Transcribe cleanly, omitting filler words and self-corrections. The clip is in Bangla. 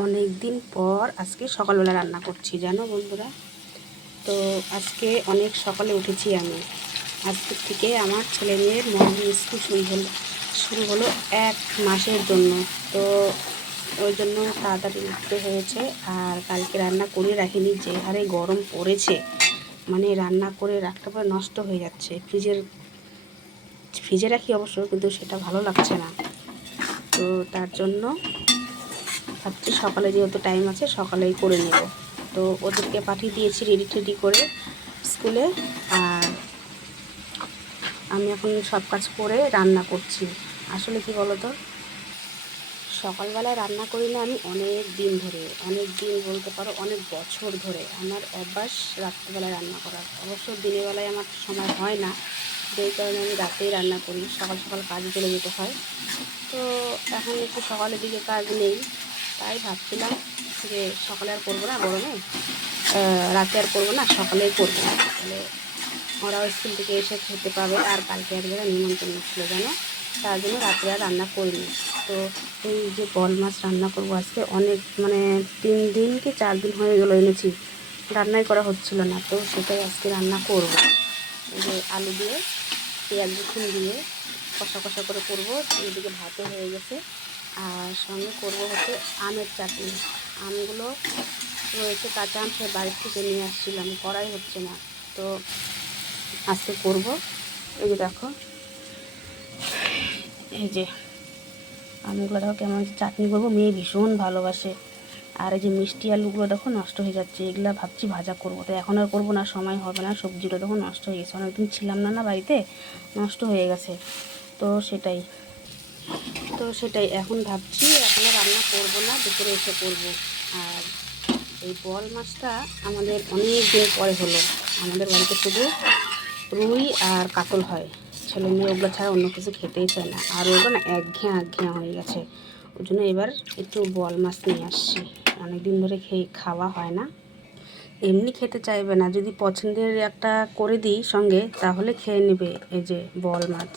অনেক দিন পর আজকে সকালবেলা রান্না করছি জানো বন্ধুরা। তো আজকে অনেক সকালে উঠেছি আমি। আজকের থেকে আমার ছেলে মেয়ের মর্নিং স্কুল শুরু হলো 1 মাসের জন্য। তো ওই জন্য তাড়াতাড়ি উঠতে হয়েছে। আর কালকে রান্না করে রাখিনি, যে হারে গরম পড়েছে, মানে রান্না করে রাখতে পরে নষ্ট হয়ে যাচ্ছে। ফ্রিজে রাখি অবশ্য, কিন্তু সেটা ভালো লাগছে না। তো তার জন্য ভাবছি সকালে যেহেতু টাইম আছে সকালেই করে নেব। তো ওদেরকে পাঠিয়ে দিয়েছি রেডি টেডি করে স্কুলে। আর আমি এখন সব কাজ করে রান্না করছি। আসলে কি বলো তো, সকালবেলায় রান্না করি না আমি অনেক দিন বলতে পারো অনেক বছর ধরে আমার অভ্যাস রাত্রিবেলায় রান্না করার। অবশ্য দিনের বেলায় আমার সময় হয় না, যেই কারণে আমি রাতেই রান্না করি। সকাল সকাল কাজে চলে যেতে হয়। তো এখন একটু সকালের দিকে কাজ নেই, তাই ভাবছিলাম যে সকালে আর করবো না, গরমে রাতে আর করবো না, সকালেই করবো। তাহলে ওরাও স্কুল থেকে এসে খেতে পাবে। আর কালকে এক জায়গায় নিমন্ত্রণ ছিল জানো, তার জন্য রাত্রে আর রান্না করিনি। তো এই যে বল মাছ রান্না করবো আজকে, অনেক মানে 3 দিন কি 4 দিন হয়ে গেলো এনেছি, রান্নাই করা হচ্ছিল না। তো সেটাই আজকে রান্না করবো। এই যে আলু দিয়ে পেঁয়াজ রসুন দিয়ে কষা কষা করে করবো। এদিকে ভাতও হয়ে গেছে। আর সঙ্গে করবো হচ্ছে আমের চাটনি। আমগুলো রয়েছে, কাঁচা আম সে বাড়ির থেকে নিয়ে আসছিলাম, করাই হচ্ছে না। তো আজকে করব। এই যে দেখো, এই যে আমগুলো দেখো কেমন চাটনি করবো, মেয়ে ভীষণ ভালোবাসে। আর এই যে মিষ্টি আলুগুলো দেখো নষ্ট হয়ে যাচ্ছে, এগুলো ভাবছি ভাজা করবো। তো এখন আর করবো না, সময় হবে না। সবজিগুলো দেখো নষ্ট হয়ে গেছে, অনেকদিন ছিলাম না না বাড়িতে, নষ্ট হয়ে গেছে। তো সেটাই এখন ভাবছি এখন আর রান্না করবো না, দুপুরে এসে করবো। আর এই বল মাছটা আমাদের অনেক দিন পরে হলো। আমাদের বাড়িতে শুধু রুই আর কাতল হয়, ছেলে মেয়ে ওগুলো ছাড়া অন্য কিছু খেতেই চায় না। আর ওগুলো না একঘেয়া হয়ে গেছে। ওই জন্য এবার একটু বল মাছ নিয়ে আসছি। অনেক দিন ধরে খাওয়া হয় না, এমনি খেতে চাইবে না। যদি পছন্দের একটা করে দিই সঙ্গে, তাহলে খেয়ে নেবে। এই যে বল মাছ,